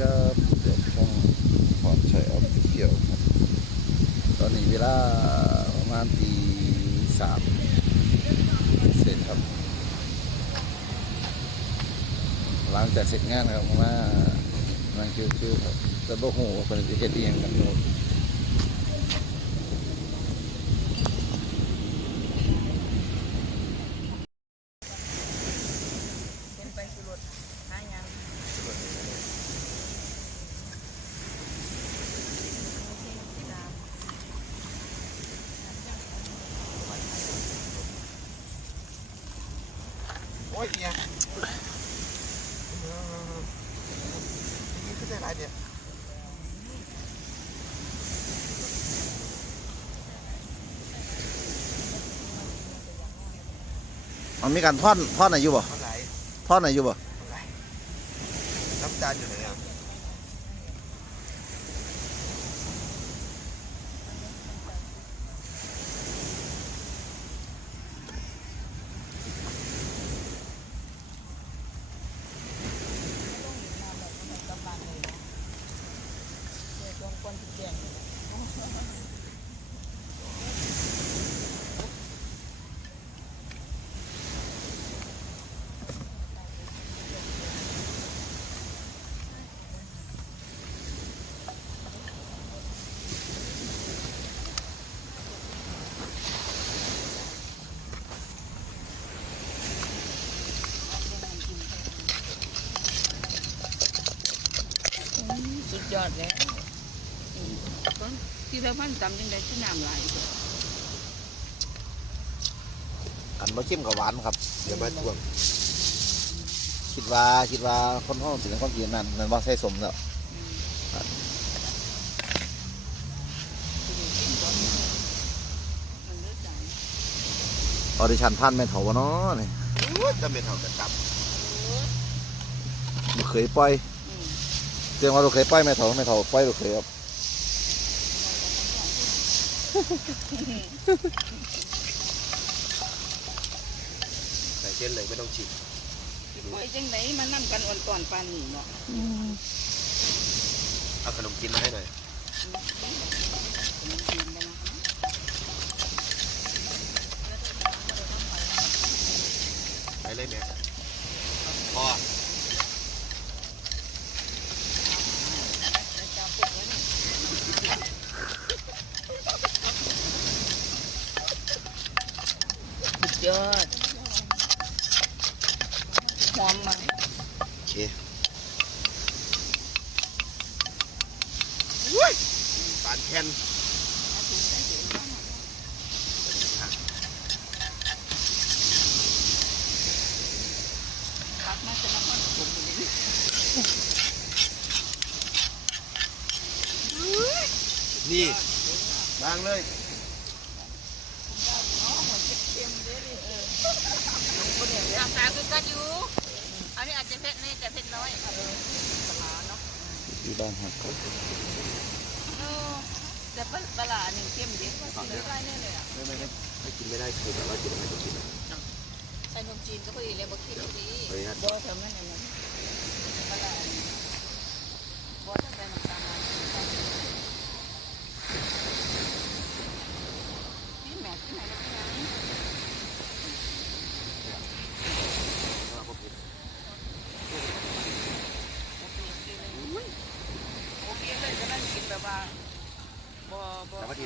ครับเดี๋ยวช่องพรชัยออฟฟิเชียลครับตอนนี้เวลาประมาณตี 3เสร็จครับหลังจากเสร็จงานครับมานั่งชิวๆครับแต่บ่ฮู้ว่าเพิ่นสิเฮ็ดอีหยังกันอยู่เป็นไปสุดหายังโอ้ยเนี่ยนี่คือได้หลายเดียวมันมีการท่อนไหนอยู่บ่ เท่าไหร่ ท่อนไหนอยู่บ่ เท่าไหร่น้ำตาลอยู่ไหนอ่ะสุดยอดแล้วที่เราพันจำยังได้ที่น้ำไหล อันบ่เข้มกับหวานครับ เดี๋ยวมาทวง คิดว่าคนห้องสิเป็นคนกินนั่นว่าใส่สมแล้วออดิชั่นผ่านแม่นเฒ่าบ่เนาะนี่ จะเป็นเท่ากับจับ ลูกเขยปล่อยเรียกว่าลูกเขยปล่อยแม่เฒ่าปล่อยลูกเขยครับ ใส่เส้นเลยไม่ต้องฉีด ไว้จังไหนมานั่งกันอ่อนก่อนปานนี้เนาะ เอาขนมจีนมาให้หน่อยไปเลยแม่พอ สุดยอดหอมมา โอเคปานแคน พักมาจะมาพักผมอยู่นี่ นี่วางเลย ราคาคือกันอยู่อันนี้อาจจะเผ็ดนี่จะเผ็ดน้อยสลาเนาะ อยู่บ้านหักครับ แต่ปลาหนึ่งเข้มดีก็สีอะไรเนี่ยเลยอ่ะ ไม่กินไม่ได้คือแต่ว่ากินไม่ต้องกิน ใส่นมจีนก็พอดีเลยบอกคิดดี เฮ้ยฮะ บ่ทำนั่นเองปลาบ่ถ้าใส่น้ำตาลที่แม่ที่ไหนก็ที่ไหนโอเคเลยจะนั่งกินแบบว่าบ่ แล้วก็ที